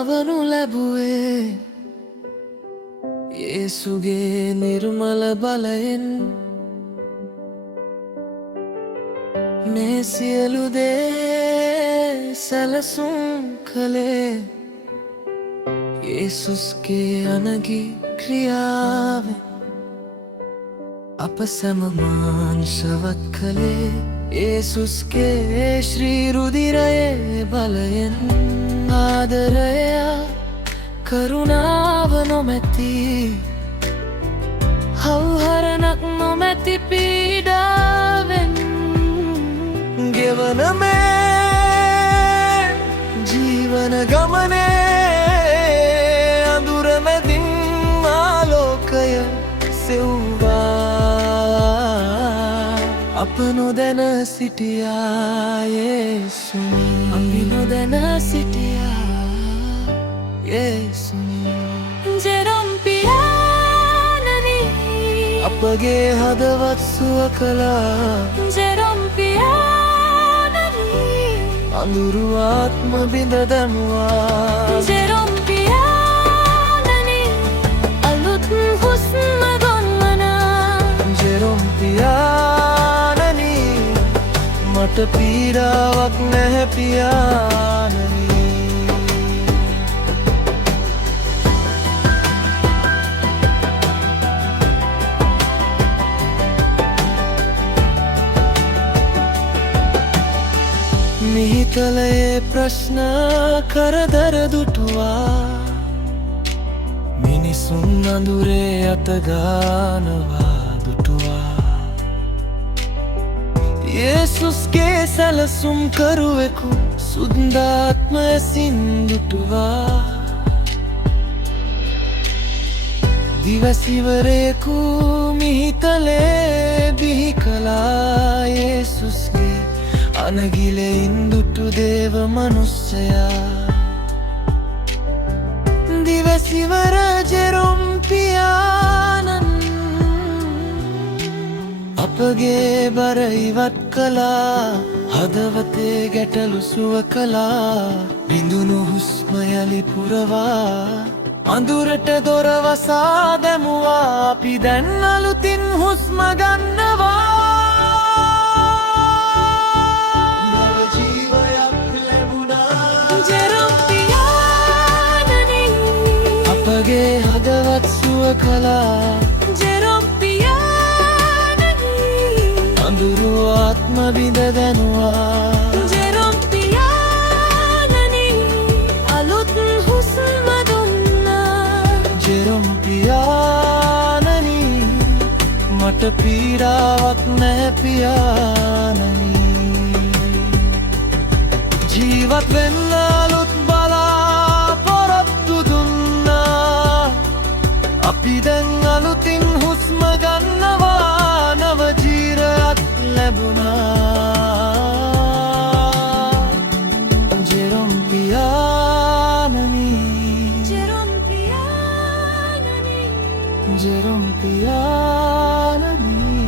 කරුණාවනු ලැබුවේ යේසුගේ නිර්මල බලයෙන්. මේ සියලු දේ සැලසුම් කළේ යේසුස්ගේ අනගි ක්‍රියාවෙන්. අප සැම මාංශවත් කළේ යේසුස්ගේ ශ්‍රී රුධිරයේ බලයෙන්. ආදරය කරුණාව නොමැති හවුහරණක් නොමැති පීඩාවෙන් ගෙවන මේ ජීවන ගමනේ අඳුර මැදින් ආලෝකය සෙව්වා. අප නොදැන සිටියා යේසුනි, අපි නොදැන සිටියා යේසුනි. ජෙරොම් පියාණනි, අපගේ හදවත් සුව කළා. ජෙරොම් පියාණනි, අඳුරු ආත්ම බිඳ දැමුවා. ජෙරොම් පියාණනි, අලුත් හුස්ම ගොන්වනා. ජෙරොම් පියාණනි, මට පීඩාවක් නැහැ පියාණනි. මිහිතලයේ ප්‍රශ්න කරදර දුටුවා. මිනිසුන් අඳුරේ අතගානවා දුටුවා. යේසුස්ගේ සැලසුම් කරුවෙකු සුන්දාත්ම ඇසින් දුටුවා. දිවසිවරයෙකු මිහිතලේ බිහි කළා. යේසුස්ගේ අනගිලෙයින් දුටු දේව මනුස්සයා. දිවසිවර ජෙරොම් පියාණන් අපගේ බර ඉවත් කළා. හදවතේ ගැටලු සුව කළා. බිඳුණු හුස්ම යලි පුරවා. අඳුරට දොර වසා දැමුවා. අපි දැන් අලුතින් හුස්ම ගන්නවා. අපගේ හදවත් සුව කළා. ජෙරොම් පියාණනි, අඳුරු ආත්ම බිඳ දැනුවා. ජෙරොම් පියාණනි, අලුත් හුස්ම දුන්නා. ජෙරොම් පියාණනි, මට පීඩාවක් නැහැ පියාණනි. ජීවත් වෙන්න අලුත් බලාපොරොත්තු දුන්නා. අපි දැන් අලුතින් හුස්ම ගන්නවා. නව ජීරයක් ලැබුණා. ජෙරොම් පියාණනි, ජෙරොම් පියාණනි, ජෙරොම් පියාණනි.